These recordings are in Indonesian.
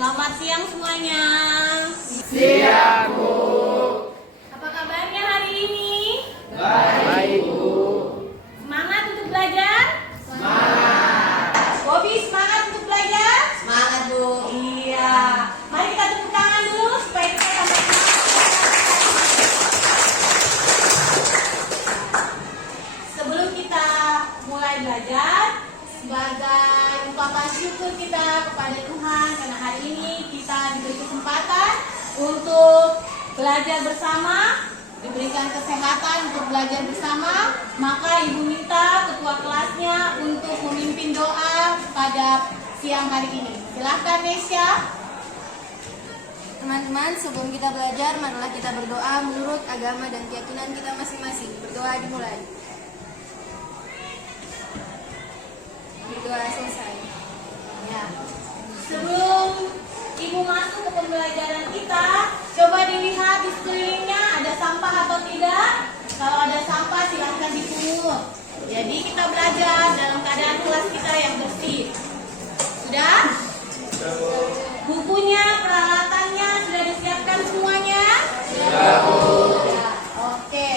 Selamat siang semuanya. Siang, Bu. Apa kabarnya hari ini? Baik, Bu. Semangat untuk belajar? Semangat. Bobby, semangat untuk belajar? Semangat, Bu. Iya. Mari kita tepuk tangan dulu supaya kita tambah semangat. Sebelum kita mulai belajar, sebagai ungkapan syukur kita kepada Tuhan karena hari ini kita diberi kesempatan untuk belajar bersama, diberikan kesehatan untuk belajar bersama, maka Ibu minta ketua kelasnya untuk memimpin doa pada siang hari ini. Silahkan Nesya. Teman-teman, sebelum kita belajar, marilah kita berdoa menurut agama dan keyakinan kita masing-masing. Berdoa dimulai. Berdoa selesai. Ya. Sebelum Ibu masuk ke pembelajaran kita, coba dilihat di sekelilingnya ada sampah atau tidak. Kalau ada sampah silahkan dipungut. Jadi kita belajar dalam keadaan kelas kita yang bersih. Sudah? Bukunya, peralatannya sudah disiapkan semuanya? Sudah, Bu. Ya, oke.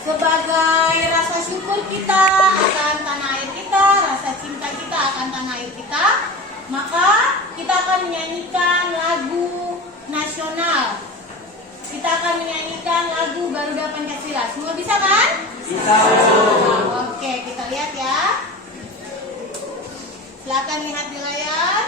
Sebagai rasa syukur kita akan tanah air kita, rasa cinta kita akan tanah air kita, maka kita akan menyanyikan lagu nasional. Kita akan menyanyikan lagu Garuda Pancasila. Semua bisa kan? Bisa, Bu. Oke, kita lihat ya. Silakan lihat di layar.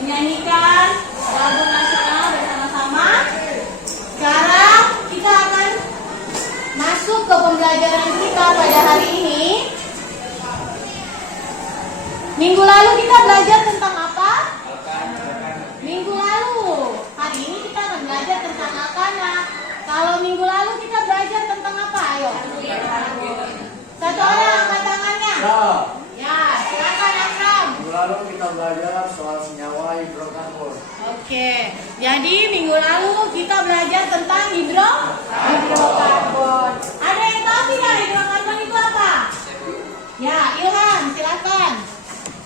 Menyanyikan lagu nasional bersama-sama. Sekarang kita akan masuk ke pembelajaran kita pada hari ini. Minggu lalu kita belajar tentang apa? Minggu lalu. Hari ini kita akan belajar tentang Alkana. Kalau minggu lalu kita belajar tentang apa? Ayo. Satu orang angkat tangannya. Ya, silakan Akram. Minggu lalu kita belajar soal senyawa hidrokarbon. Oke, jadi minggu lalu kita belajar tentang hidrokarbon. Ada yang tahu tidak hidrokarbon itu apa? Ya, Ilham, silakan.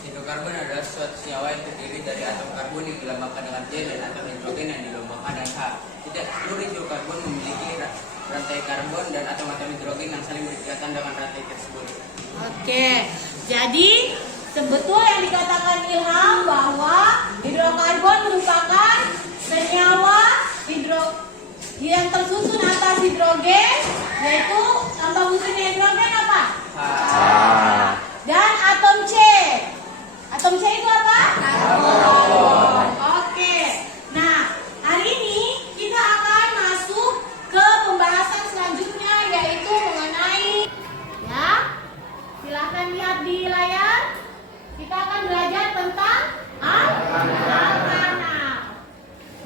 Hidrokarbon adalah suatu senyawa yang terdiri dari atom karbon yang dilambangkan dengan J dan atom hidrogen yang dilambangkan dengan H. Tidak seluruh hidrokarbon memiliki rantai karbon dan atom-atom hidrogen yang saling berdekatan dengan rantai tersebut. Oke, jadi sebetul yang dikatakan Ilham bahwa hidrokarbon merupakan senyawa yang tersusun atas hidrogen, yaitu tambah susunnya hidrogen apa? Dan atom C. Atom C itu apa? Karbon. Oke. Nah, hari ini kita akan masuk ke pembahasan selanjutnya, yaitu mengenai, ya, silahkan lihat di layar. Kita akan belajar tentang Alkana.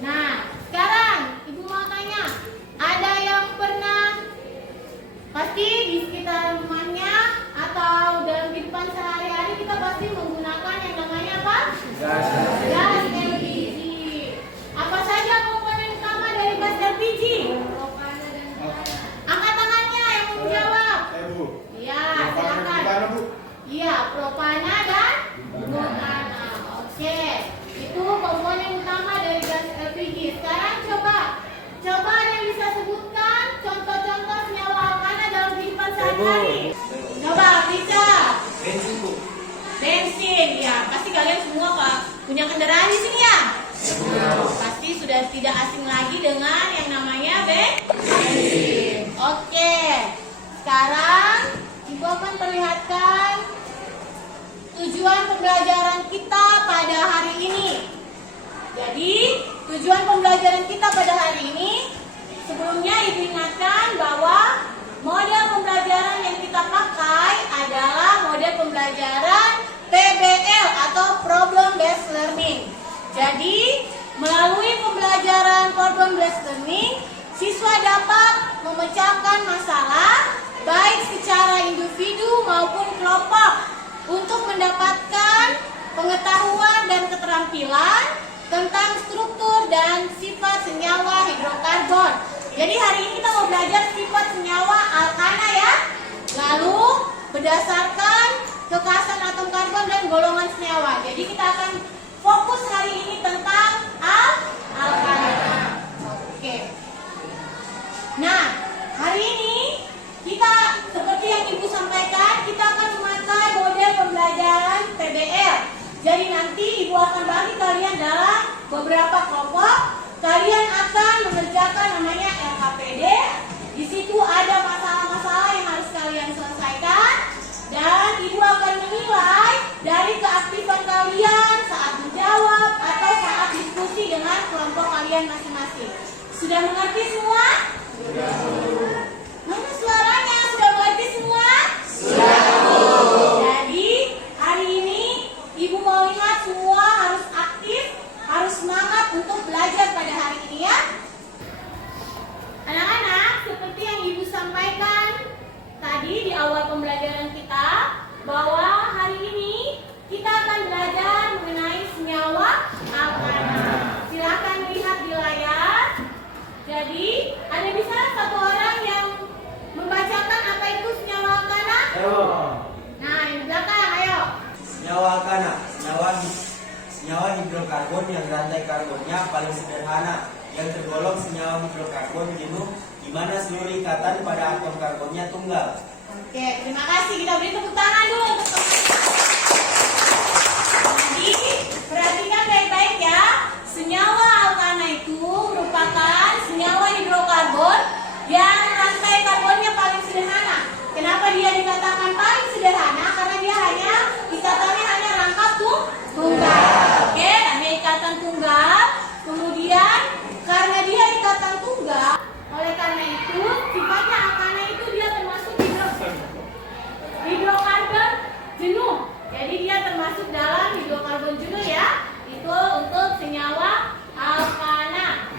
Nah, sekarang Ibu mau tanya, ada yang pernah pasti di sekitar rumahnya atau dalam kehidupan sehari-hari kita pasti menggunakan yang namanya apa? Gas LPG. Apa saja komponen utama dari gas LPG? Angkat tangannya yang mau menjawab. Iya, silakan. Iya, propana dan butana. Oke, itu komponen utama dari gas LPG. Sekarang coba ada yang bisa sebutkan contoh-contoh senyawa alkana dalam kehidupan sehari-hari. Coba, bisa. Bensin, Bu. Bensin, ya. Pasti kalian semua punya kendaraan di sini ya? Pasti sudah tidak asing lagi dengan yang namanya bensin. Oke, sekarang Ibu akan perlihatkan tujuan pembelajaran kita pada hari ini. Jadi, tujuan pembelajaran kita pada hari ini, sebelumnya Ibu ingatkan bahwa model pembelajaran yang kita pakai adalah model pembelajaran PBL atau Problem Based Learning. Jadi, melalui pembelajaran Problem Based Learning, siswa dapat memecahkan masalah baik secara individu maupun kelompok untuk mendapatkan pengetahuan dan keterampilan tentang struktur dan sifat senyawa hidrokarbon. Jadi hari ini kita mau belajar sifat senyawa alkana ya. Lalu berdasarkan kekhasan atom karbon dan golongan senyawa. Jadi kita akan fokus hari ini tentang alkana. Oke. Nah, hari ini kita seperti yang Ibu sampaikan, kita akan memakai model pembelajaran PBL. Jadi nanti Ibu akan bagi kalian dalam beberapa kelompok. Kalian akan mengerjakan namanya LKPD. Di situ ada masalah-masalah yang harus kalian selesaikan. Dan Ibu akan menilai dari keaktifan kalian saat menjawab atau saat diskusi dengan kelompok kalian masing-masing. Sudah mengerti semua? Mana suaranya? Sudah mengerti semua? Sudah. Jadi hari ini Ibu mau lihat semua harus aktif, harus semangat untuk belajar pada hari ini ya. Anak-anak, seperti yang Ibu sampaikan tadi di awal pembelajaran kita, bahwa hari ini kita akan belajar mengenai senyawa alkana. Silakan lihat di layar. Jadi, ada di sana satu orang yang membacakan apa itu senyawa alkana? Nah, yang di belakang, ayo. Senyawa alkana, senyawa hidrokarbon yang rantai karbonnya paling sederhana, yang tergolong senyawa hidrokarbon jenuh, di mana seluruh ikatan pada atom karbonnya tunggal. Oke, terima kasih. Kita beri tepuk tangan dulu untuk teman-teman. Jadi, perhatikan baik-baik ya. Senyawa alkana itu merupakan senyawa hidrokarbon yang rantai karbonnya paling sederhana. Kenapa dia dikatakan paling sederhana? Karena dia ikatannya hanya rangkap tunggal. Oke, hanya ikatan tunggal. Kemudian karena dia ikatan tunggal, oleh karena itu sifatnya alkana itu dia termasuk hidrokarbon jenuh. Jadi dia termasuk dalam hidrokarbon jenuh ya. Itu untuk senyawa alkana.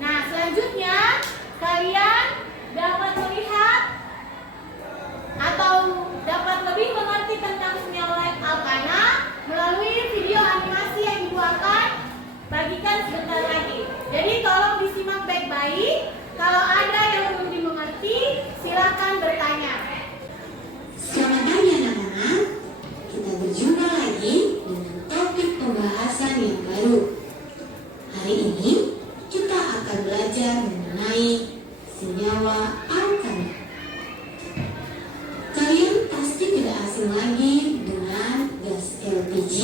Nah, selanjutnya kalian dapat melihat atau dapat lebih mengerti tentang senyawa alkana melalui video animasi yang Ibu akan bagikan sebentar lagi. Jadi tolong disimak baik-baik. Kalau ada yang belum dimengerti, silakan bertanya. Selamat pagi anak-anak. Kita berjumpa lagi dengan topik pembahasan yang baru. Hari ini kita akan belajar mengenai senyawa alkana. Kalian pasti tidak asing lagi dengan gas LPG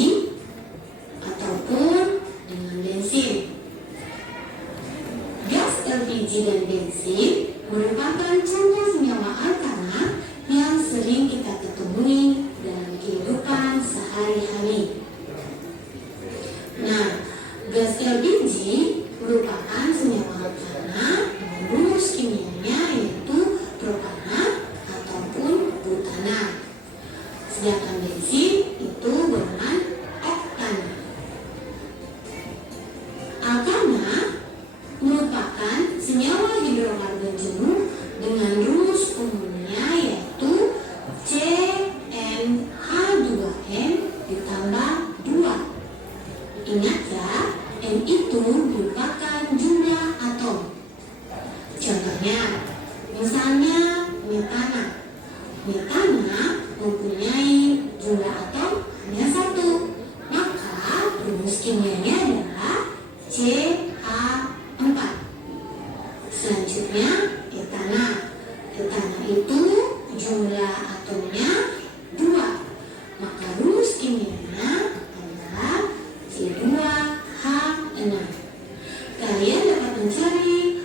ataupun dengan bensin. Gas LPG dan bensin merupakan contoh senyawa alkana yang sering kita ketemui dalam kehidupan sehari-hari. Nah, gas LPG merupakan senyawa alkana dengan rumus kimianya yaitu propana ataupun butana. Sedangkan bensin itu golongan oktana. Alkana merupakan senyawa hidrokarbon jenuh dengan rumus umumnya yaitu CnH2n ditambah 2. Ingat ya, N itu merupakan jumlah atom. Contohnya, misalnya metana. Metana mempunyai jumlah atom hanya 1. Maka rumus kimianya adalah CH4. Selanjutnya, etana. Etana itu jumlah atomnya 2. Maka rumus kimianya adalah C2H6. Kalian dapat mencari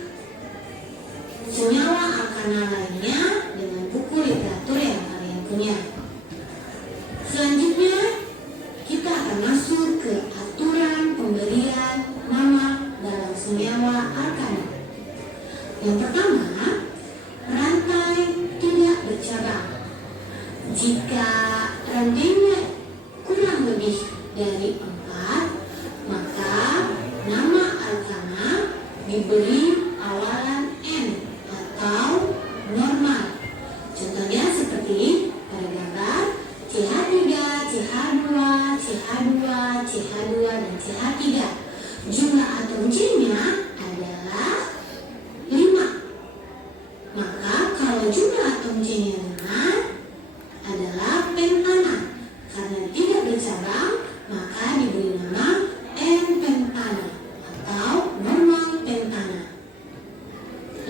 senyawa alkana lainnya dengan buku literatur yang kalian 3. Jumlah atom C-nya adalah 5. Maka kalau jumlah atom C-nya 5 adalah pentana. Karena tidak bercabang, maka diberi nama N-pentana atau normal pentana.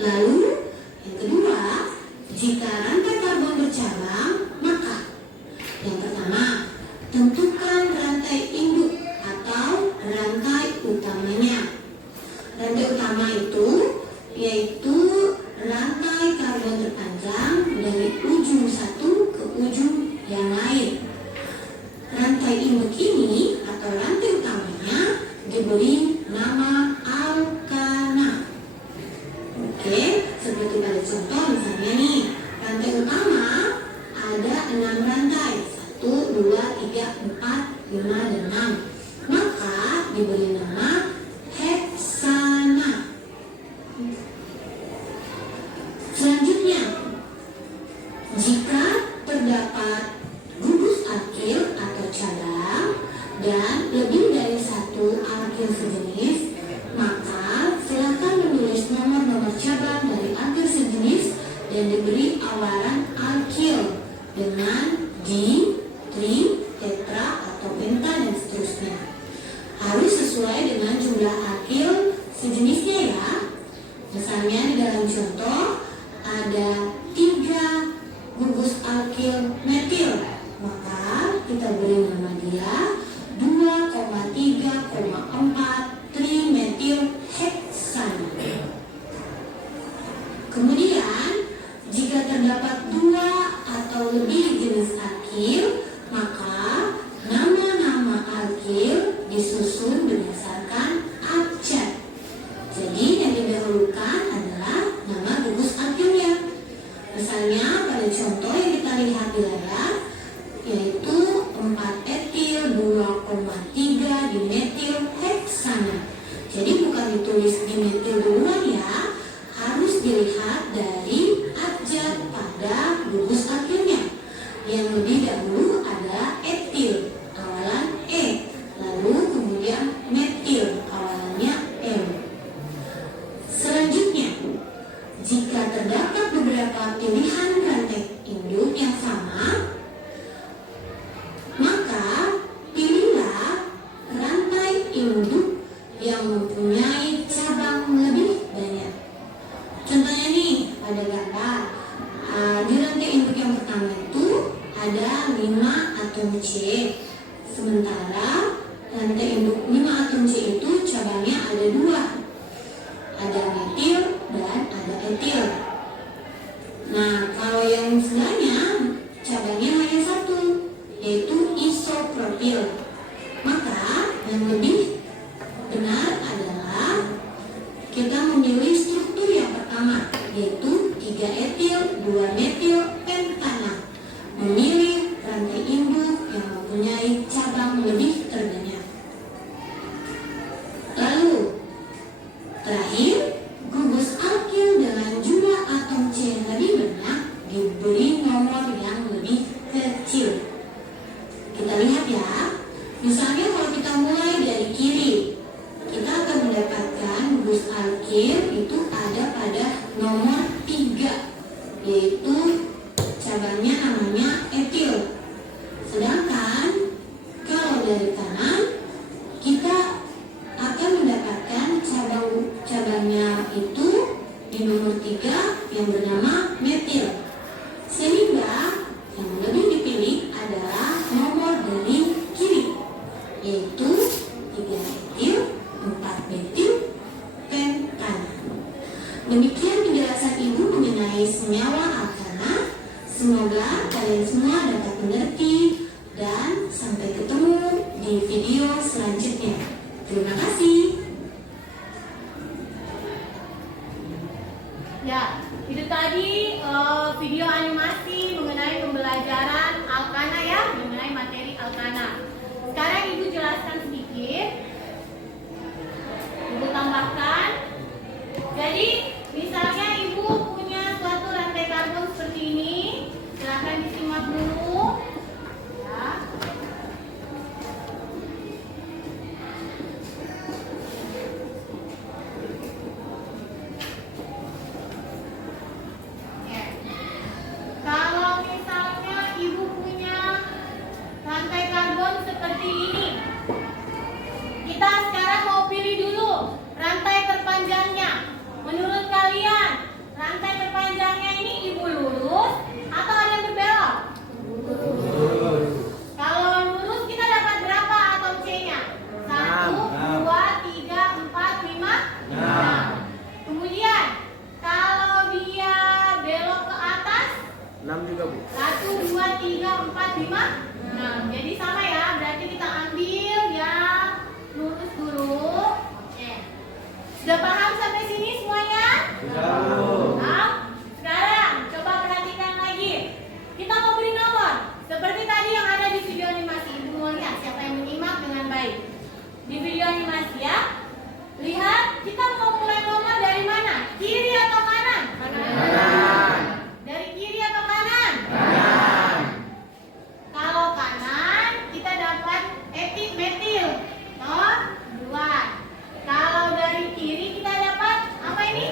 Lalu yang kedua, jika rantai karbon bercabang, maka yang pertama, tentukan rantai induk atau rantai utamanya. Rantai utama itu yaitu rantai karbon terpanjang dari ujung satu ke ujung yang lain. Rantai induk ini atau rantai utamanya diberi nama alkana. Oke, seperti pada contoh misalnya nih, rantai utama ada 6 rantai, 1, 2, 3, 4, 5, dan 6. Maka diberi nama heksana. Selanjutnya, jika terdapat gugus alkil atau cabang dan lebih dari satu alkil sejenis, maka silakan menulis nomor-nomor cabang dari alkil sejenis dan diberi awalan alkil dengan di, tri, tetra, atau penta, dan seterusnya. Harus sesuai dengan jumlah alkil sejenisnya ya. Misalnya di dalam contoh ada 3 gugus alkil metil, maka kita beri nama dia 2,3,4 trimetil heksana. Kemudian jika terdapat 2 atau lebih jenis alkil, maka nama-nama alkil disusun berdasarkan abjad. Jadi yang didahulukan adalah nama gugus alkilnya. Misalnya pada contoh yang kita lihat di layar, yaitu 4 etil 2,3 dimetil heksana. Jadi bukan ditulis dimetil duluan ya, harus dilihat dari abjad pada gugus alkilnya. Yang lebih dahulu adalah etil, awalan E, lalu kemudian metil, awalannya M. Selanjutnya, jika terdapat beberapa pilihan rantai induk yang sama, maka pilihlah rantai induk yang mempunyai cabang lebih banyak. Contohnya nih, pada gambar di rantai induk yang pertama itu ada 5 atom C, sementara rantai induk 5 atom C itu cabangnya ada 2, ada metil dan ada etil. Nah, kalau yang sebelahnya cabangnya hanya 1, yaitu isopropil. Maka yang lebih benar adalah kita memilih struktur yang pertama, yaitu 3 etil 2 metil pentana. Memilih rantai induk yang mempunyai cabang lebih terbanyak. Lalu terakhir, gugus alkil dengan jumlah atom C yang lebih banyak diberi nomor yang lebih kecil. Kita lihat ya, misalnya kalau kita mulai dari kiri, kita akan mendapatkan gugus alkil itu ada pada nomor 3, yaitu cabangnya namanya etil. Sedangkan kalau dari kanan, kita akan mendapatkan cabangnya itu di nomor 3 yang bernama metil. Sehingga yang lebih dipilih adalah nomor dari kiri, yaitu 3 etil 4 metil pentana. Demikian penjelasan Ibu mengenai senyawa alkana. Semoga kalian semua dapat mengerti dan sampai ketemu di video selanjutnya. Terima kasih. Ya, itu tadi video animasi mengenai pembelajaran alkana ya, mengenai materi alkana. Sekarang Ibu jelaskan sedikit, Ibu tambahkan. Jadi, misalnya Ibu punya suatu rantai karbon seperti ini, silakan disimak dulu. Ya. juga, Bu. 1, 2, 3, 4, 5, 6. Jadi sama ya, berarti kita ambil yang lurus dulu. Oke. Sudah paham sampai sini semuanya? Sudah, Bu. Nah, sekarang coba perhatikan lagi. Kita mau beri nomor. Seperti tadi yang ada di video animasi. Ibu mau lihat siapa yang menyimak dengan baik. Di video animasi ya. Lihat, kita mau mulai nomor dari mana? Kiri atau kanan? Kanan. Dari kiri atau kanan? Kanan. Kalau kanan, kita dapat metil. Toh, 2. Kalau dari kiri, kita dapat apa ini?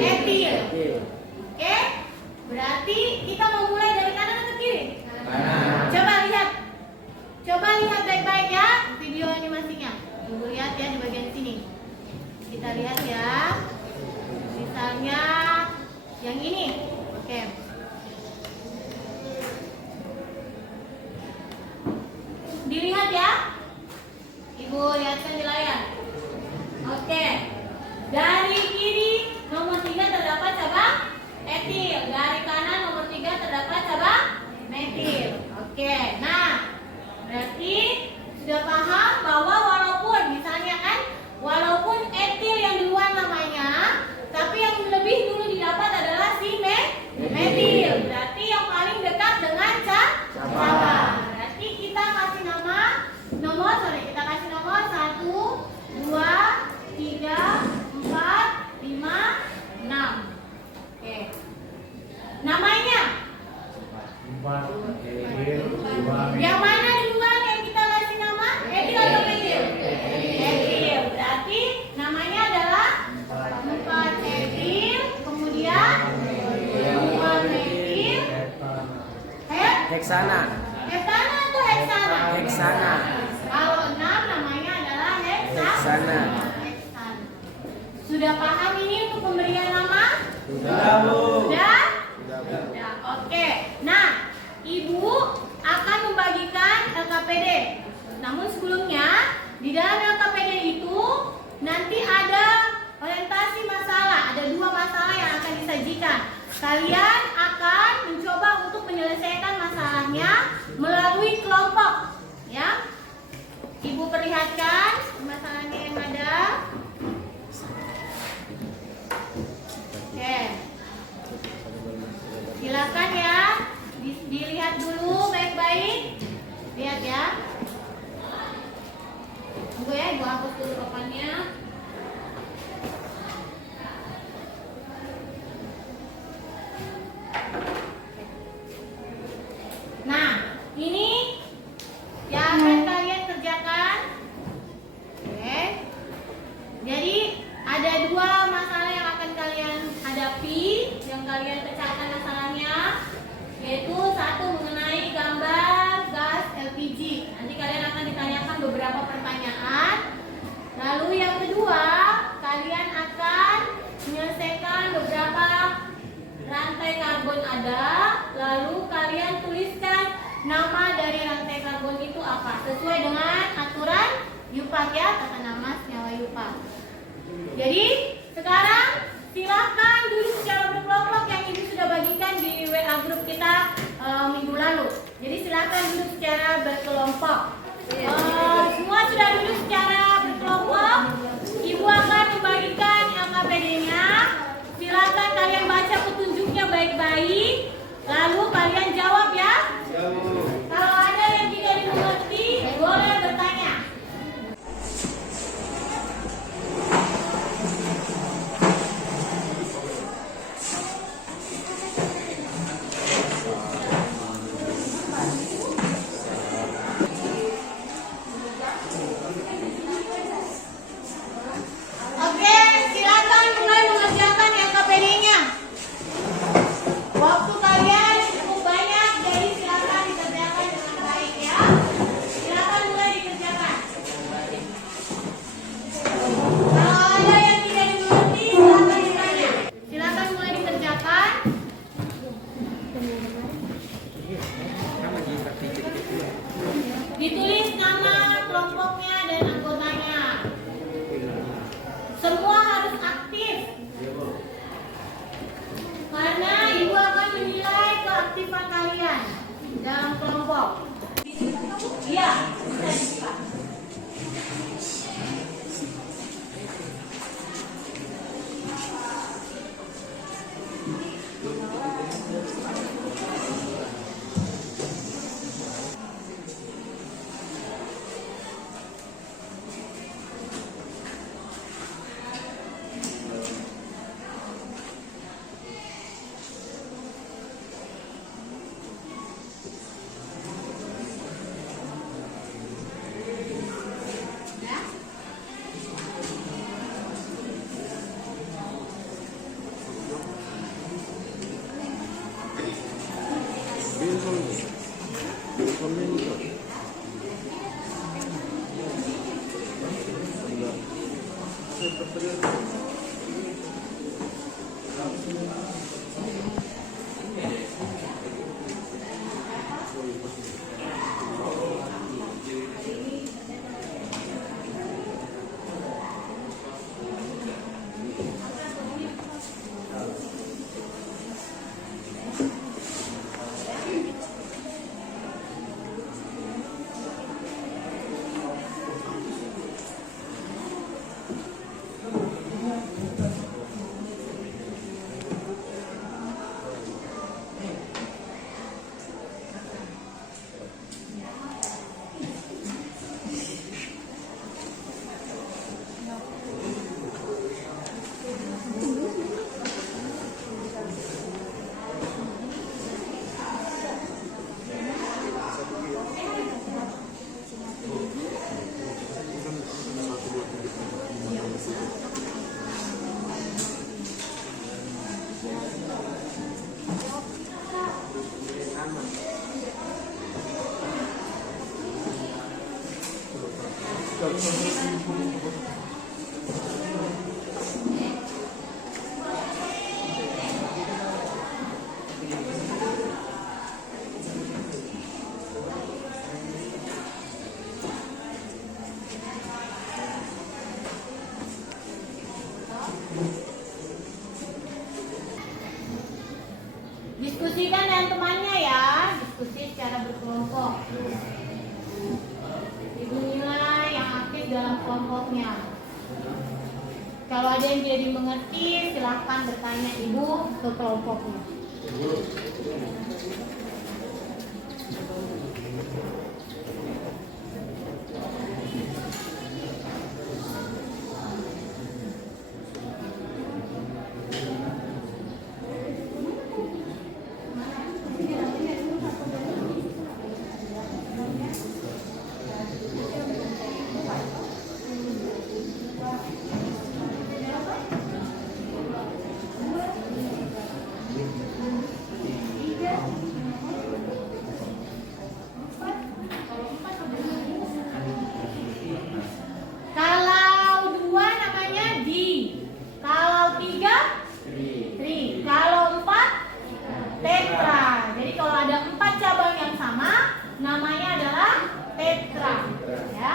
Etil. Oke? Berarti kita mau mulai dari kanan atau kiri? Kanan. Coba lihat. Coba lihat baik-baik ya video animasinya. Tunggu lihat ya di bagian sini. Kita lihat ya. Misalnya yang ini. Oke. Dilihat ya. Ibu lihatkan di layar. Oke. Dari kiri nomor 3 terdapat cabang etil. Dari kanan nomor 3 terdapat cabang metil. Oke. Nah, berarti sudah paham bahwa walaupun misalnya kan, walaupun etil yang duluan namanya, tapi yang lebih dulu didapat adalah si metil. Berarti yang paling dekat dengan cabang. Berarti kita kasih kita kasih nomor 1, 2, 3, 4, 5, 6. Oke. Namanya? Yang mana duluan yang kita kasih nama? Etil atau metil? Etil. Berarti namanya adalah 4 etil, kemudian 2 metil. Heksana. Heksana atau heksana? Heksana. Kalau 6 namanya adalah Heksana. Heksana. Sudah paham ini untuk pemberian nama? Sudah, Bu. Sudah? Sudah, Bu. Sudah. Oke. Nah, Ibu akan membagikan LKPD. Namun sebelumnya, di dalam LKPD itu nanti ada orientasi masalah. Ada 2 masalah yang akan disajikan. Kalian akan mencoba untuk menyelesaikan masalahnya melalui kelompok. Ya. Ibu perlihatkan masalahnya yang ada. Oke. Silakan ya. Dilihat dulu baik-baik. Lihat ya. Tunggu ya, Ibu hapus dulu papannya. Nah, ini yang akan kalian kerjakan. Oke. Jadi ada 2 masalah yang akan kalian hadapi, yang kalian pecahkan masalahnya, yaitu 1 mengenai gambar gas LPG. Nanti kalian akan ditanyakan beberapa pertanyaan. Lalu yang kedua, kalian akan menyelesaikan beberapa rantai karbon ada. Lalu kalian tuliskan nama dari rantai karbon itu apa, sesuai dengan aturan UPAC ya, tata nama senyawa UPAC. Jadi sekarang silahkan duduk secara berkelompok yang Ibu sudah bagikan di WA grup kita minggu lalu. Jadi silahkan duduk secara berkelompok. Semua sudah duduk secara berkelompok. Ibu akan membagikan LKPD-nya. Silakan kalian baca petunjuknya baik-baik. Lalu kalian jawab ya. Kalau ada yang tidak dimengerti, boleh bertanya. Oke, silakan mulai mengerjakan LKPD-nya. Waktu kalian cukup banyak, jadi silakan dikerjakan. Iya, bisa dibuka. Diskusikan dengan temannya ya, diskusi secara berkelompok. Ibu nilai yang aktif dalam kelompoknya. Kalau ada yang jadi mengerti, silahkan bertanya ibu ke kelompoknya. Kalau 2 namanya di. Kalau 3 tri. Kalau 4 tetra. Jadi kalau ada 4 cabang yang sama, namanya adalah tetra. Ya.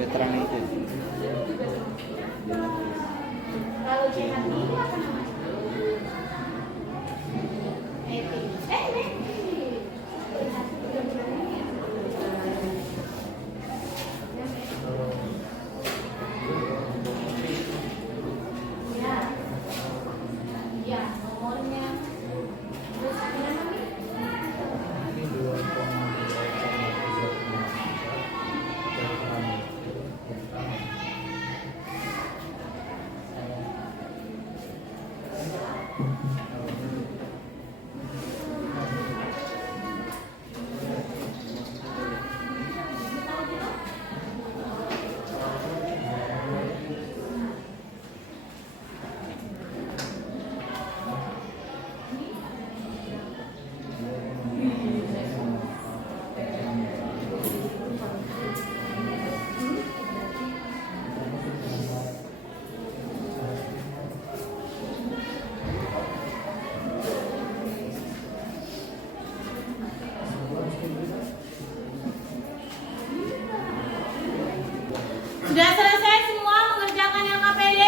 Veteran itu. Kalau jihad itu apa namanya? Ya, ya nomornya. Terus ada namanya? Sudah selesai semua mengerjakan LKPD?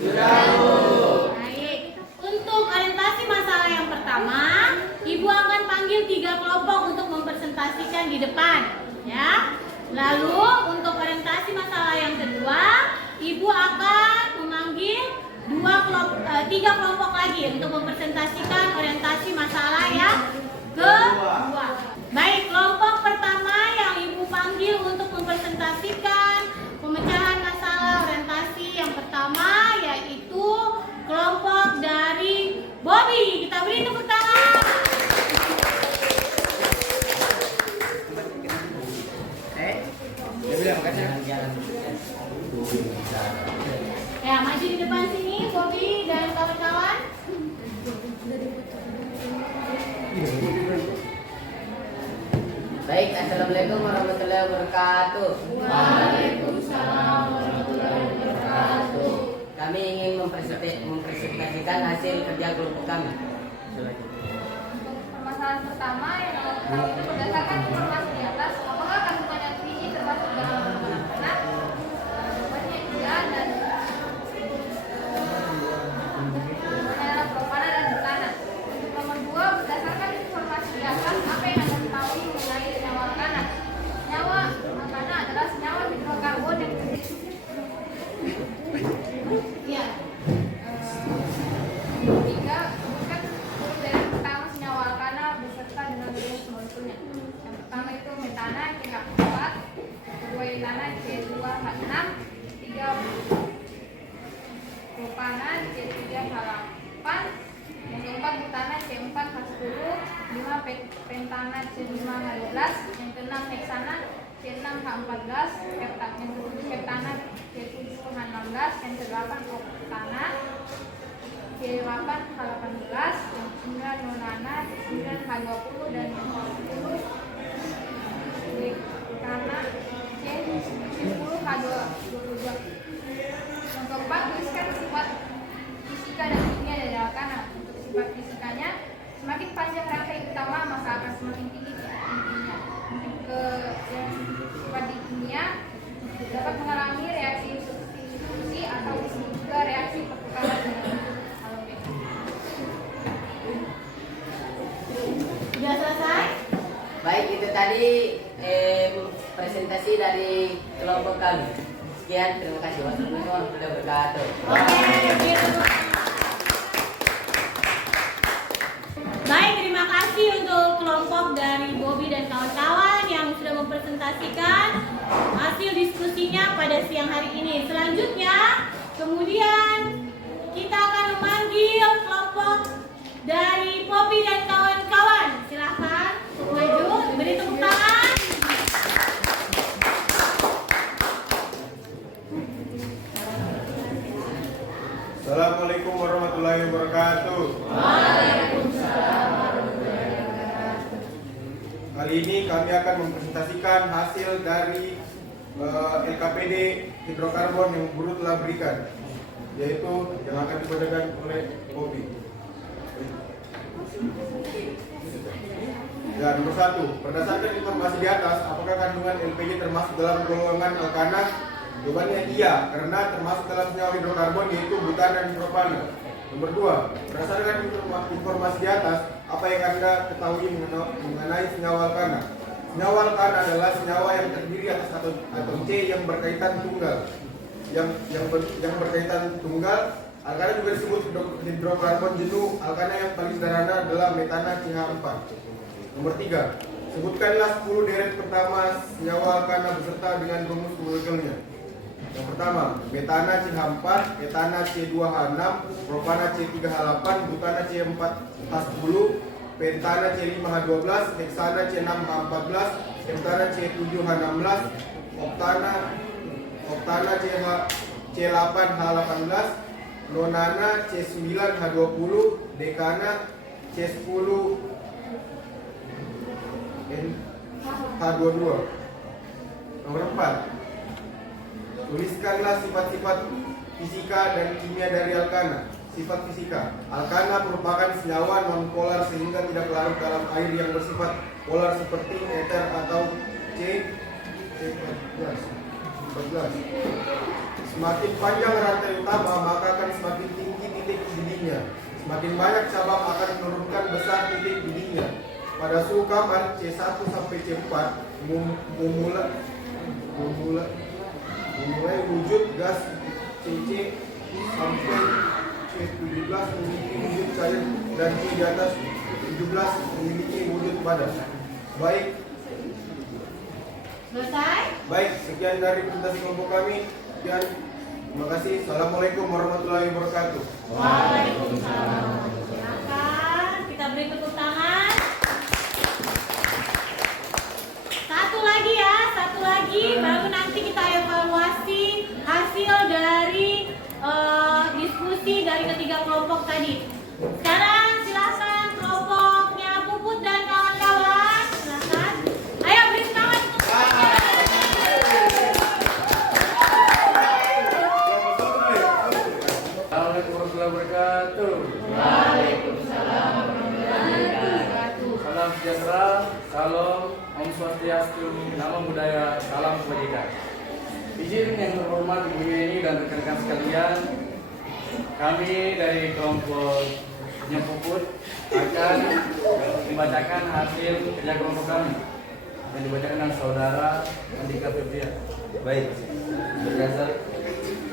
Sudah, Bu. Baik. Untuk orientasi masalah yang pertama, Ibu akan panggil 3 kelompok untuk mempresentasikan di depan, ya. Lalu untuk orientasi masalah yang kedua, Ibu akan memanggil 3 kelompok lagi untuk mempresentasikan orientasi masalah yang kedua. Baik, kelompok pertama yang Ibu panggil untuk mempresentasikan pemecahan masalah orientasi yang pertama yaitu kelompok dari Bobby. Kita beri tepuk tangan. Ya, maju di depan sini Bobby dan kawan-kawan. Baik, Assalamualaikum warahmatullahi wabarakatuh. Waalaikumsalam warahmatullahi wabarakatuh. Kami ingin mempresentasikan hasil kerja kelompok kami. Permasalahan pertama yang kami itu berdasarkan informasi di atas, apakah kandungan yang tinggi termasuk dalam anak? Jawabannya iya dan adalah propana dan butana. Untuk nomor 2, berdasarkan informasi di atas, apa yang Anda ketahui mengenai senyawa alkana? Senyawa alkana adalah senyawa hidrokarbon yang Ya. Tiga, sebutkan huruf dari pertama senyawa alkana beserta dengan rumus molekulnya. Yang pertama itu metana CH4, kedua etana C2H6, tiga propana C3H8, yang keempat butana C4H10, 5 pentana C5H12, yang keenam heksana C6H14, yang ketujuh heptana C7H16, yang kedelapan oktana C8H18, yang ke-9 nonana C9H20 dan yang ke-10 dekana C10H22. Yang keempat, tuliskan sifat fisika dan kimia dari alkana. Untuk sifat fisikanya, semakin panjang rangkai utama maka akan semakin tinggi intinya. Yang sifat di kimia dapat mengalami reaksi substitusi atau juga reaksi pertukaran dengan halogen. Sudah selesai? Baik, itu tadi presentasi dari kelompok kami. Sekian, terima kasih. Wassalamualaikum warahmatullahi wabarakatuh. Baik, terima kasih untuk kelompok dari Bobby dan kawan-kawan yang sudah mempresentasikan hasil diskusinya pada siang hari ini. Selanjutnya, kemudian kita akan memanggil kelompok dari Bobby dan kawan-kawan. Silahkan maju, beri tepuk tangan. Assalamualaikum warahmatullahi wabarakatuh. Kali ini kami akan mempresentasikan hasil dari LKPD hidrokarbon yang guru telah berikan, yaitu yang akan dibacakan oleh Bobby. Ya, nomor 1. Berdasarkan informasi di atas, apakah kandungan LPG termasuk dalam golongan alkana? Jawabannya iya, karena termasuk dalam senyawa hidrokarbon yaitu butana dan propana. Nomor 2. Berdasarkan informasi di atas, apa yang Anda ketahui mengenai senyawa alkana? Senyawa alkana adalah senyawa yang terdiri atas atom C yang berkaitan tunggal. Yang berkaitan tunggal, alkana juga disebut hidrokarbon jenuh. Alkana yang paling sederhana adalah metana CH4. Nomor 3. Sebutkanlah 10 deret pertama senyawa alkana beserta dengan rumus molekulnya. Yang pertama, metana CH4, etana C2H6, propana C3H8, butana C4H10, pentana C5H12, heksana C6H14, heptana C7H16, oktana C8H18, nonana C9H20, dekana C10H22. Nomor 4. Tuliskanlah sifat-sifat fisika dan kimia dari alkana. Sifat fisika. Alkana merupakan senyawa non-polar sehingga tidak larut dalam air yang bersifat polar seperti ether atau C14. Semakin panjang rantai utama, maka akan semakin tinggi titik didihnya. Semakin banyak cabang akan menurunkan besar titik didihnya. Pada suhu kamar C1 sampai C4 memulai wujud gas CC sampai C17 memiliki wujud cair dan C di atas 17 memiliki wujud padat. Baik, Selesai? baik, sekian dari pentas kelompok kami. Sekian, terima kasih. Assalamualaikum warahmatullahi wabarakatuh. Waalaikumsalam. Silakan kita beri tepuk tangan. Satu lagi ya, satu lagi. Baru nanti kita evaluasi hasil dari diskusi dari ketiga kelompok tadi. Sekarang silakan kelompoknya Puput dan kawan-kawan. Silakan. Ayo beri semangat untuk semuanya. Assalamualaikum warahmatullahi wabarakatuh. Waalaikumsalam warahmatullahi wabarakatuh. Salam sejahtera, salam, Om Swastiastu, Namo Buddhaya, salam kebajikan. Izin yang terhormat Ibu Yeni dan rekan-rekan sekalian, kami dari kelompok Nyepuput akan membacakan hasil kerja kelompok kami yang dibacakan oleh Saudara Andika Febrian. Baik.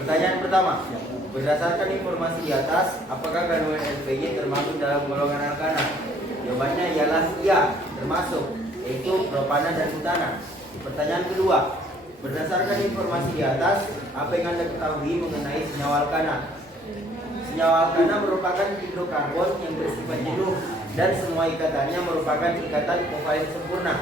Pertanyaan pertama. Berdasarkan informasi di atas, apakah kandungan LPG termasuk dalam golongan alkana? Jawabannya ialah iya, termasuk, yaitu propana dan butana. Pertanyaan kedua. Berdasarkan informasi di atas, apa yang Anda ketahui mengenai senyawa alkana? Senyawa alkana merupakan hidrokarbon yang bersifat jenuh dan semua ikatannya merupakan ikatan kovalen sempurna.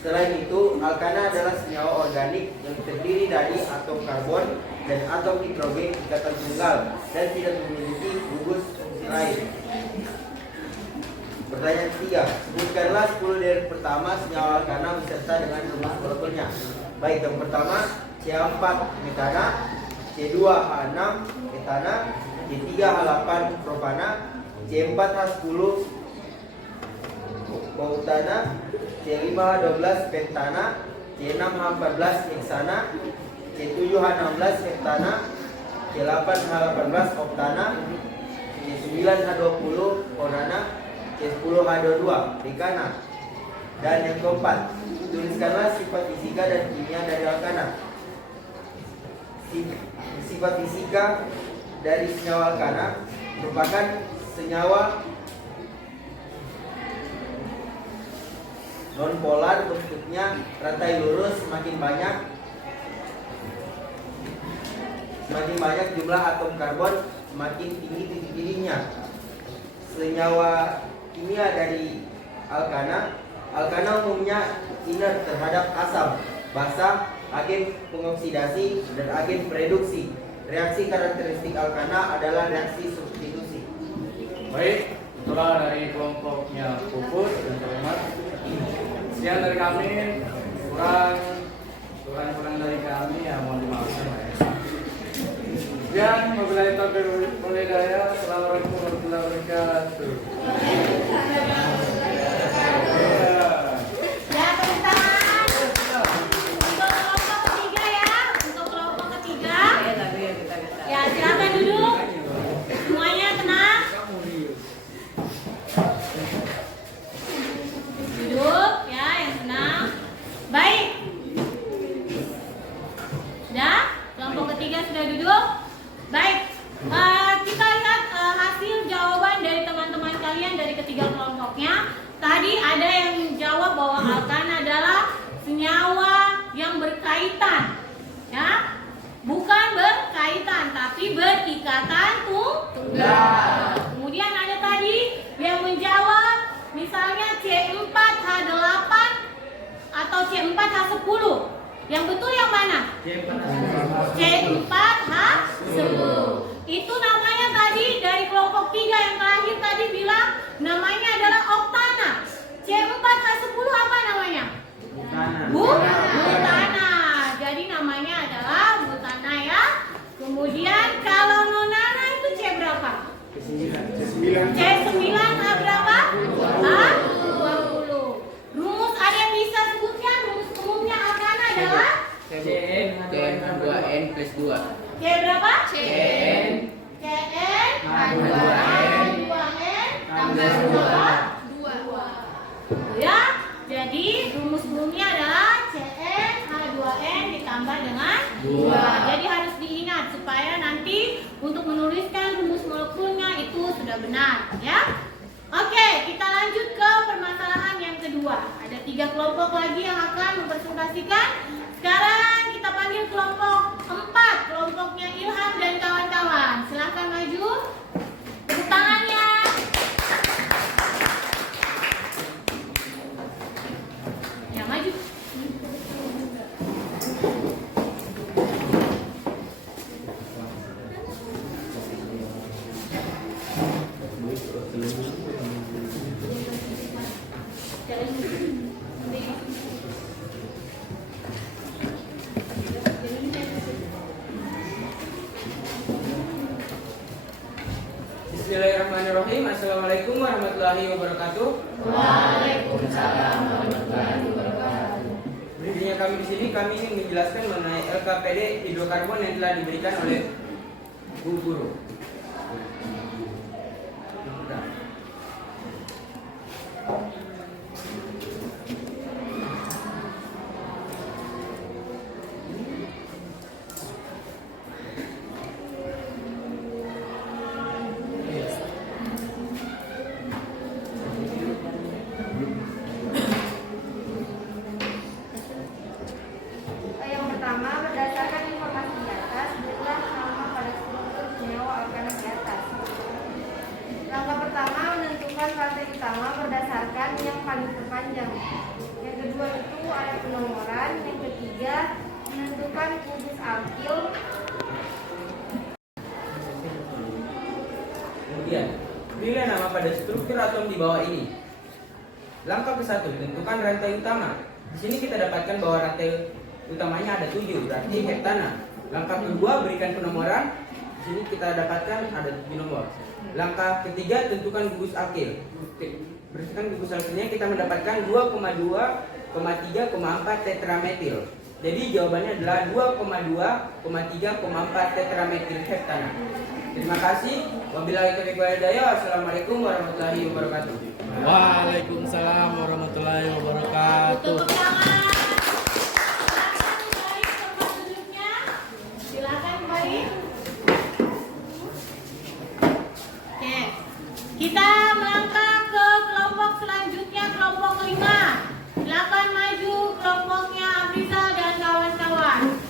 Selain itu, alkana adalah senyawa organik yang terdiri dari atom karbon dan atom nitrogen ikatan tunggal dan tidak memiliki gugus fungsi lain. Pertanyaan ketiga, sebutkanlah 10 dari pertama senyawa alkana beserta dengan rumus molekulnya. Baik, yang pertama C4 metana, C2H6 metana, C3H8 propana, C4H10 pautana, C5H12 pentana, C6H14 hexana, C7H16 heptana, C8H18 oktana, C9H20 onana, C10H22 dekana. Dan yang keempat, tuliskanlah sifat fisika dan kimia dari alkana. Sifat fisika dari senyawa alkana merupakan senyawa non-polar, bentuknya rantai lurus, semakin banyak jumlah atom karbon, semakin tinggi titik didihnya. Senyawa kimia dari alkana umumnya inert terhadap asam, basa, agen pengoksidasi, dan agen pereduksi. Reaksi karakteristik alkana adalah reaksi substitusi. Baik, itulah dari kelompoknya Puput dan terhormat. Sekian dari kami, kurang dari kami ya mohon dimaafkan ya. Sekian wabillahi taufiq wal hidayah. Assalamualaikum warahmatullahi wabarakatuh. Ya, tepuk tangan. Untuk kelompok ketiga ya, untuk kelompok ketiga. Ya, silakan duduk. Semuanya tenang. Duduk ya, yang tenang. Baik. Sudah? Kelompok ketiga sudah duduk? Baik. Kita lihat hasil jawaban dari teman-teman kalian dari ketiga kelompoknya. Tadi ada yang jawab bahwa alkana adalah senyawa yang berkaitan. Ya. Bukan berkaitan, tapi berikatan tunggal. Kemudian ada tadi yang menjawab misalnya C4H8 atau C4H10. Yang betul yang mana? C4H10. Itu namanya tadi dari kelompok 3 yang terakhir tadi bilang namanya adalah oktana. C4H10 apa namanya? Butana. Jadi namanya adalah butana ya. Kemudian kalau nonana itu C berapa? C9H berapa? H20. Rumus ada yang bisa sebutkan? Rumus umumnya alkana adalah CN2N+2. C berapa? CN CN H2N tambah 2 ya. Jadi rumus umumnya adalah CN H2N ditambah dengan 2. Jadi harus diingat supaya nanti untuk menuliskan rumus molekulnya itu sudah benar ya. Oke, kita lanjut ke permasalahan yang kedua. Ada 3 kelompok lagi yang akan mempresentasikan. Sekarang kita panggil kelompok 4, kelompoknya Ilham dan kawan-kawan. Silahkan maju. Tepuk tangannya. Ya, maju. Bismillahirrahmanirrahim. Assalamualaikum warahmatullahi wabarakatuh. Waalaikumsalam warahmatullahi wabarakatuh. Berdirinya kami di sini, kami ingin menjelaskan mengenai LKPD hidrokarbon yang telah diberikan oleh Bu Guru. Yang pertama, berdasarkan informasi di atas, berilah nama pada struktur senyawa alkana di atas. Langkah pertama, menentukan rantai utama berdasarkan yang paling terpanjang. Yang kedua itu ada penomoran. Yang ketiga, menentukan kubus alkil. Kemudian, berilah nama pada struktur atom di bawah ini. Langkah ke-1, tentukan rantai utama. Di sini kita dapatkan bahwa rantai utamanya ada 7, berarti heptana. Langkah kedua, berikan penomoran. Di sini kita dapatkan ada 7 nomor. Langkah ketiga, tentukan gugus alkil. Berdasarkan gugus alkilnya kita mendapatkan 2,2,3,4 tetrametil. Jadi jawabannya adalah 2,2,3,4 tetrametil heptana. Terima kasih. Wabillahi taufiq wal hidayah. Wassalamualaikum warahmatullahi wabarakatuh. Waalaikumsalam warahmatullahi wabarakatuh. Tepuk tangan. Silakan kembali ke tempat duduknya. Silakan kembali. Oke, kita melangkah ke kelompok selanjutnya, kelompok 5. Silakan maju kelompoknya Afrizal dan kawan-kawan.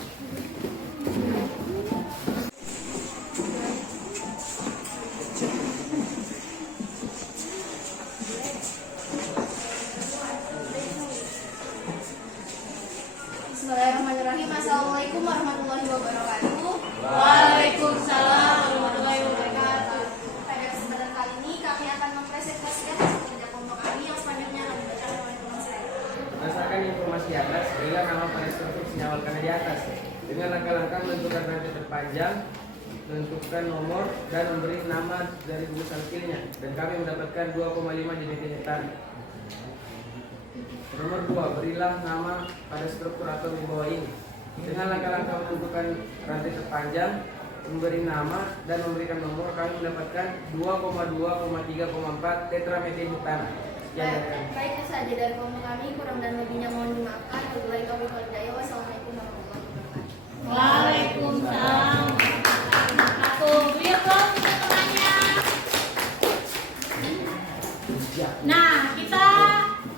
Bismillahirrahmanirrahim. Assalamualaikum warahmatullahi wabarakatuh. Waalaikumsalam warahmatullahi wabarakatuh. Pada kesempatan kali ini kami akan mempresentasikan hasil kerja kelompok kami yang selanjutnya akan dibacakan oleh teman saya. Berdasarkan informasi atas, berilah nama pada struktur senyawa alkana di atas. Dengan langkah-langkah menentukan rantai terpanjang, menentukan nomor, dan memberi nama dari gugus alkilnya. Dan kami mendapatkan 2,5 jadi heptana. Nomor 2, berilah nama pada struktur atom di bawah ini. Dengan langkah-langkah menentukan rantai terpanjang, memberi nama, dan memberikan nomor, kami mendapatkan 2,2,3,4 tetrametil heptana. Sekian dari kami. Baik, itu saja dari kelompok kami. Kurang dan lebihnya mohon dimaafkan. Wabillahi taufiq wal hidayah. Wassalamualaikum warahmatullahi wabarakatuh. Waalaikumsalam warahmatullahi wabarakatuh. Beliau dong temannya. Nah, kita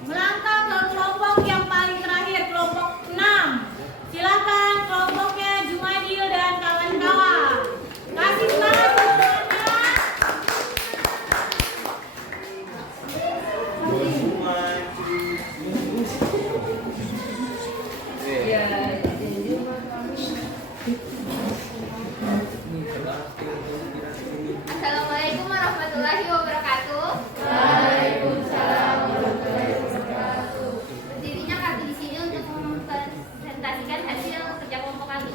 melangkah ke kelompok yang paling terakhir, kelompok 6. Silakan kelompoknya Jumadil dan kawan-kawan. Kasih semangat teman-temannya. Assalamualaikum warahmatullahi wabarakatuh. Waalaikumsalam warahmatullahi wabarakatuh. Berdirinya kami di sini untuk mempresentasikan hasil kerja kelompok kami.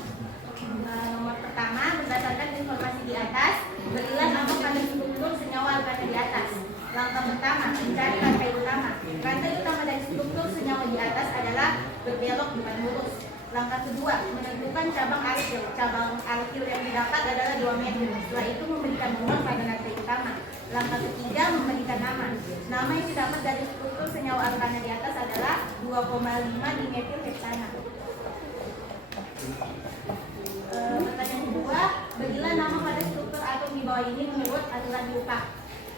Nomor pertama, berdasarkan informasi di atas, berilah nama pada struktur senyawa alkana di atas. Langkah pertama, mencari rantai utama. Rantai utama dari struktur senyawa di atas adalah berbelok bukan lurus. Langkah kedua, menentukan cabang alkil. Cabang alkil yang didapat adalah 2 metil. Setelah itu memberikan nomor pada rantai utama. Langkah ketiga, memberikan nama. Nama yang didapat dari struktur senyawa alkana di atas adalah 2,5 dimetil heptana. Pertanyaan kedua, berilah nama pada struktur atom di bawah ini menurut aturan Newton.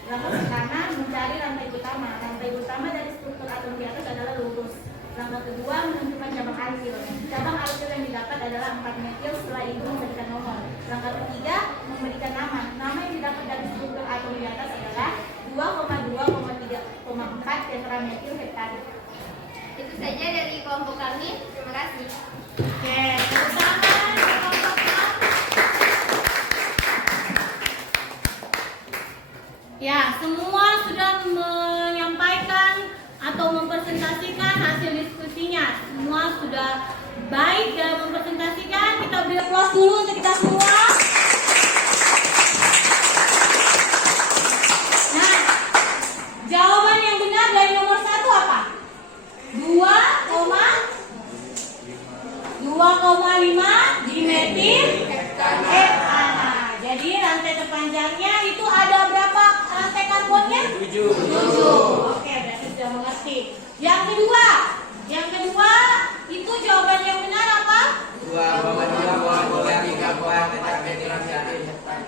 Langkah pertama, mencari rantai utama. Rantai utama dari struktur atom di atas adalah lurus. Langkah kedua, menentukan cabang alkil. Cabang alkil yang didapat adalah 4 metil, setelah itu memberikan nomor. Langkah ketiga, memberikan nama. Nama yang didapat dari struktur atom di atas adalah 2,2,3,4 tetrametil heptana. Itu saja dari kelompok kami. Terima kasih. Oke, tepuk tangan untuk kelompok A. Ya, semua sudah menyampaikan atau mempresentasikan hasil diskusinya. Semua sudah baik dalam mempresentasikan. Kita beri aplaus dulu untuk kita semua. Nah, jawaban yang benar dari nomor 1 apa? 2,5 dimetil heptana. Jadi rantai terpanjangnya itu ada berapa rantai karbonnya? 7. Oke, berarti sudah mengerti. Yang kedua itu jawaban yang benar apa? 2,2,3 tetrametil heptana.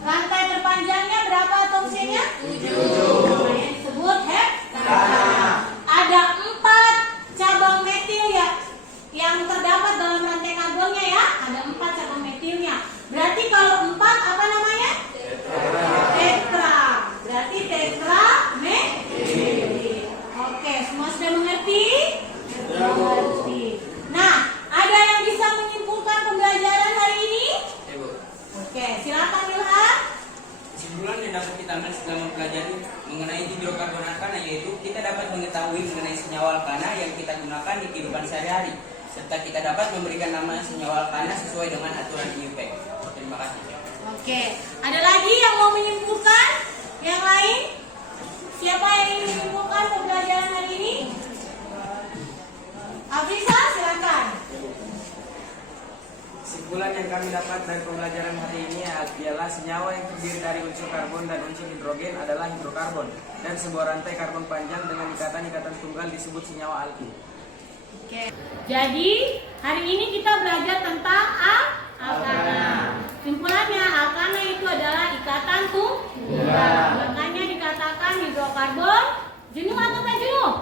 Rantai terpanjangnya berapa atomsinya? 7. Namanya disebut heptana. Ada 4 cabang metil ya yang terdapat dalam rantai karbonnya ya. Ada 4 cabang metilnya. Berarti kalau 4 apa namanya? Tetra. Berarti tetra metil. Oke, semua sudah mengerti? Mengerti. Nah, ada yang bisa menyimpulkan pembelajaran hari ini? Oke, silakan Ilham. Kesimpulan yang dapat kita ambil setelah mempelajari mengenai hidrokarbon alkana yaitu kita dapat mengetahui mengenai senyawa alkana yang kita gunakan di kehidupan sehari-hari, serta kita dapat memberikan nama senyawa alkana sesuai dengan aturan IUPAC. Terima kasih. Oke, ada lagi yang mau menyimpulkan? Yang lain? Siapa yang ingin menyimpulkan pembelajaran hari ini? Afisa, silakan. Kesimpulan yang kami dapat dari pembelajaran hari ini adalah senyawa yang terdiri dari unsur karbon dan unsur hidrogen adalah hidrokarbon, dan sebuah rantai karbon panjang dengan ikatan-ikatan tunggal disebut senyawa alkil. Oke. Jadi hari ini kita belajar tentang alkana. Simpulannya alkana itu adalah ikatan tunggal. Makanya dikatakan hidrokarbon jenuh atau tak jenuh?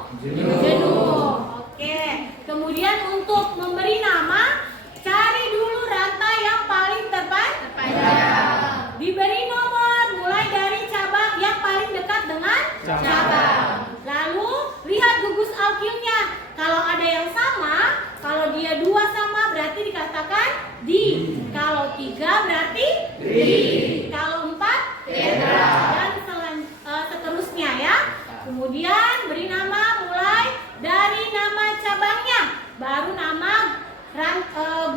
Jenuh. Oke. Kemudian untuk memberi nama, cari dulu rantai yang paling terpanjang. Diberi nomor mulai dari cabang yang paling dekat dengan cabang. Lalu lihat gugus alkilnya. Kalau ada yang sama, kalau dia 2 sama berarti dikatakan di. Kalau 3 berarti di. Kalau 4 tetra. Dan seterusnya ya. Kemudian beri nama mulai dari nama cabangnya, baru nama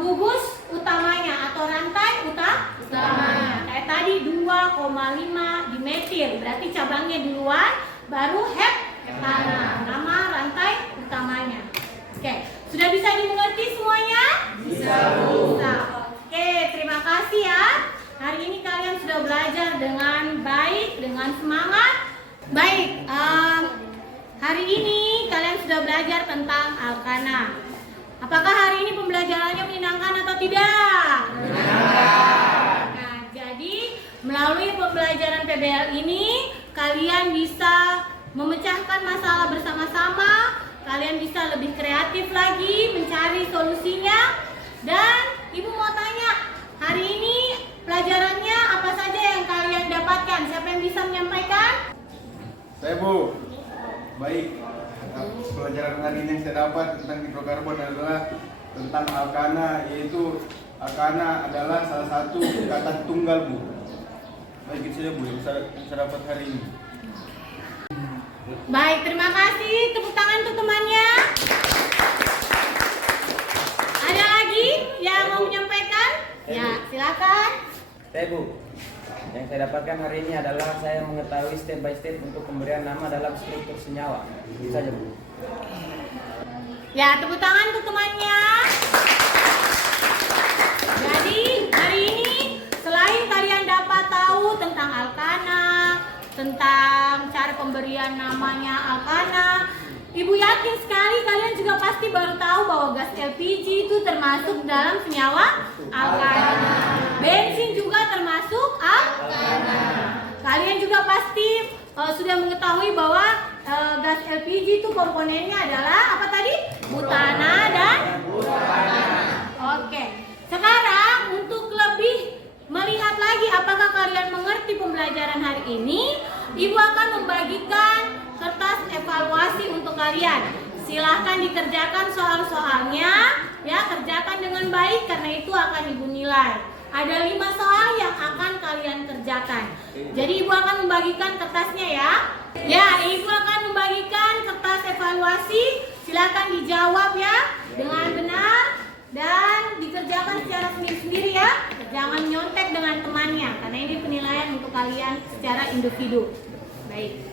gugus utamanya atau rantai utamanya. Kayak tadi 2,5 dimetil, berarti cabangnya duluan, baru heptana, nama rantai utamanya. Oke, sudah bisa dimengerti semuanya? Bisa. Oke, terima kasih ya. Hari ini kalian sudah belajar dengan baik, dengan semangat. Baik, hari ini kalian sudah belajar tentang alkana. Apakah hari ini pembelajarannya menyenangkan atau tidak? Menyenangkan. Nah, jadi melalui pembelajaran PBL ini kalian bisa memecahkan masalah bersama-sama, kalian bisa lebih kreatif lagi mencari solusinya. Dan Ibu mau tanya, hari ini pelajarannya apa saja yang kalian dapatkan? Siapa yang bisa menyampaikan? Saya Bu. Baik. Pelajaran hari ini yang saya dapat tentang hidrokarbon adalah tentang alkana, yaitu alkana adalah salah satu ikatan tunggal Bu. Baik, itu saja Bu yang saya dapat hari ini. Baik, terima kasih. Tepuk tangan untuk temannya. Ada lagi yang mau menyampaikan? Ya, silakan. Bu, yang saya dapatkan hari ini adalah saya mengetahui step by step untuk pemberian nama dalam struktur senyawa. Itu saja Bu. Ya, tepuk tangan untuk temannya. kalian namanya Alkana. Ibu yakin sekali kalian juga pasti baru tahu bahwa gas LPG itu termasuk dalam senyawa alkana. Bensin juga termasuk alkana. Kalian juga pasti sudah mengetahui bahwa gas LPG itu komponennya adalah apa tadi? Butana dan Oke. Sekarang untuk lebih melihat lagi apakah kalian mengerti pembelajaran hari ini, Ibu akan membagikan kertas evaluasi untuk kalian. Silahkan dikerjakan soal-soalnya, ya, kerjakan dengan baik karena itu akan Ibu nilai. Ada 5 soal yang akan kalian kerjakan. Jadi Ibu akan membagikan kertasnya ya. Ya, Ibu akan membagikan kertas evaluasi. Silahkan dijawab ya dengan benar dan dikerjakan secara sendiri-sendiri ya. Jangan nyontek dengan temannya karena ini penilaian untuk kalian secara individu. Baik.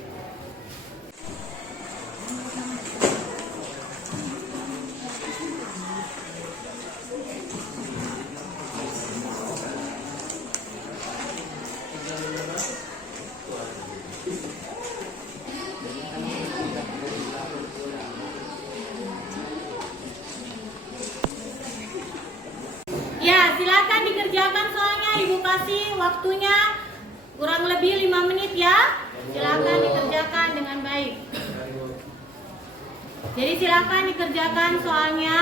Ya, silakan dikerjakan soalnya Ibu kasih waktunya kurang lebih 5 menit ya. Silakan dikerjakan dengan baik. Jadi silakan dikerjakan soalnya,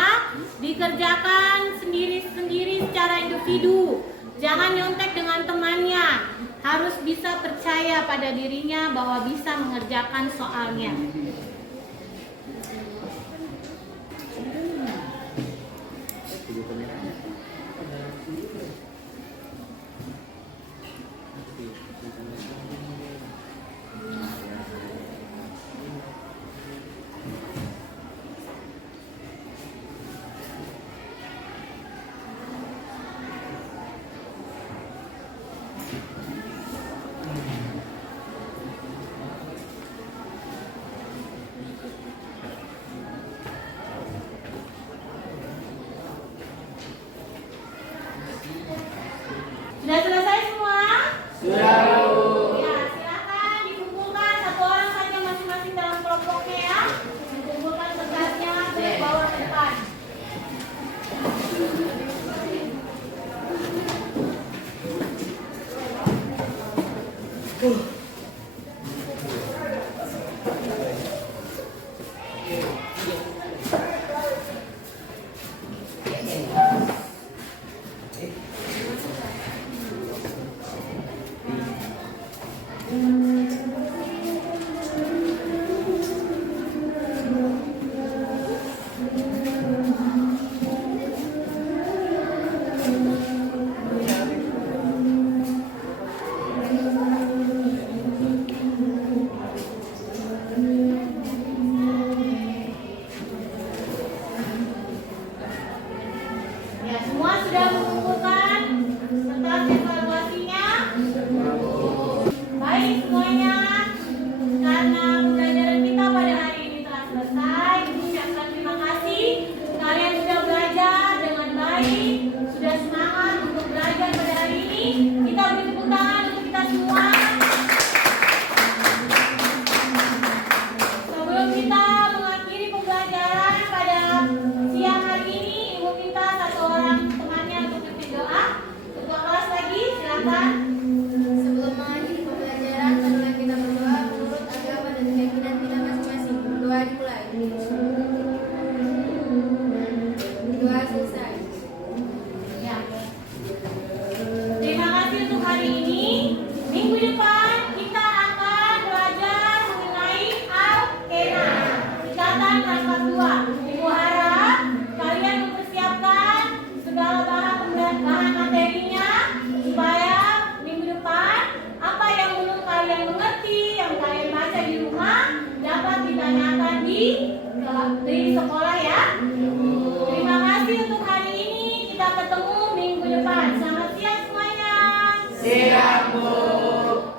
dikerjakan sendiri-sendiri secara individu. Jangan nyontek dengan temannya. Harus bisa percaya pada dirinya bahwa bisa mengerjakan soalnya. Sudah selesai semua? Sudah. Ya, silakan dikumpulkan satu orang saja masing-masing dalam kelompoknya ya. Dikumpulkan kertasnya terus bawa ke depan. Ya, semua sudah mengumpulkan kertas evaluasinya? Baik semuanya, karena pembelajaran kita pada hari ini telah selesai, ucapkan terima kasih. Kalian sudah belajar dengan baik, sudah semangat untuk belajar pada hari ini. Kita beri tepuk tangan untuk kita semua. Sebelum kita mengakhiri pembelajaran pada siang hari ini, Ibu minta satu orang temannya untuk pimpin doa. Ketua kelas lagi, silakan. Sebelum mengakhiri pembelajaran, marilah kita berdoa menurut agama dan keyakinan kita masing-masing. Doa dimulai. Doa selesai. Ya. Terima kasih untuk hari ini. Minggu depan kita akan belajar mengenai alkena, ikatan rangka 2. Ibu harap kalian mempersiapkan segala bahan materinya supaya minggu depan apa yang belum kalian mengerti, yang kalian baca di rumah dapat ditanyakan di sekolah ya.